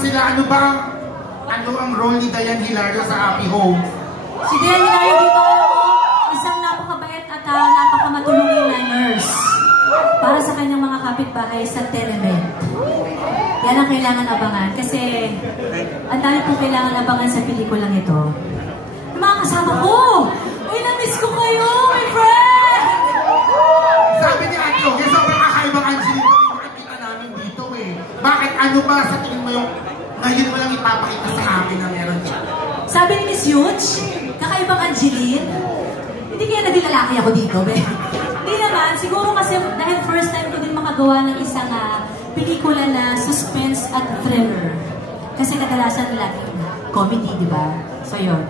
Sila, ano ang role ni Dayan Hilario sa Happy Home? Si Dayan Hilario dito, isang napakabait at napakamatulungin na nurse para sa kanyang mga kapitbahay sa Telemed. Yan ang kailangan abangan kasi ang dami pong kailangan abangan sa pelikulang ito. Yung mga kasama ko! Uy, na-miss ko kayo, my friend! Sabi ni Ate Ogie, sobrang kakaibang Angeline ko yung makikita namin dito eh. Bakit ano ba sa tingin mo yung ngayon mo lang ipapakita sa akin na meron siya? Sabi ni Miss Yuch, kakaibang Angeline, hindi kaya naging lalaki ako dito, be. Hindi naman, siguro kasi dahil first time ko din makagawa ng isang pelikula na suspense at thriller. Kasi kadalasan laging comedy, di ba? So yun.